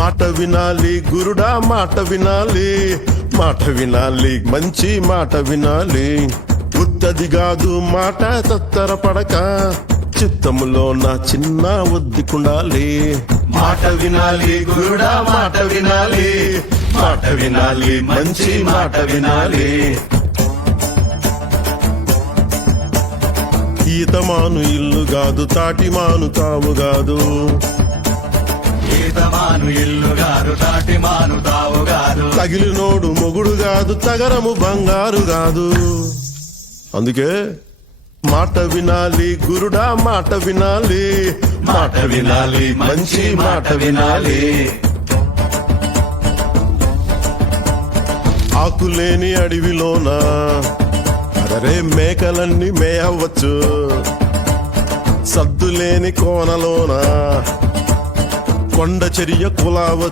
మాట వినాలి గురుడా మాట వినాలి, మాట వినాలి మంచి మాట వినాలి. ఉత్తది కాదు మాట తత్తర పడక, చిత్తములో నా చిన్న ఒద్దికుండాలి. మాట వినాలి గురుడా మాట వినాలి, మాట వినాలి మంచి మాట వినాలి. ఈతమాను ఇల్లు కాదు తాటిమాను తావు కాదు, ఈతమాను ఇల్లు గారు తాటిమాను తావు గారు. తగిలినోడు మొగుడు కాదు తగరము బంగారు కాదు. అందుకే మాట వినాలి గురుడా మాట వినాలి, మాట వినాలి మంచి మాట వినాలి. ఆకులేని అడవిలోన అరే మేకలన్నీ మేయవచ్చు, సద్దులేని కోనలోన కొండ చెరియ కులావచ్చు.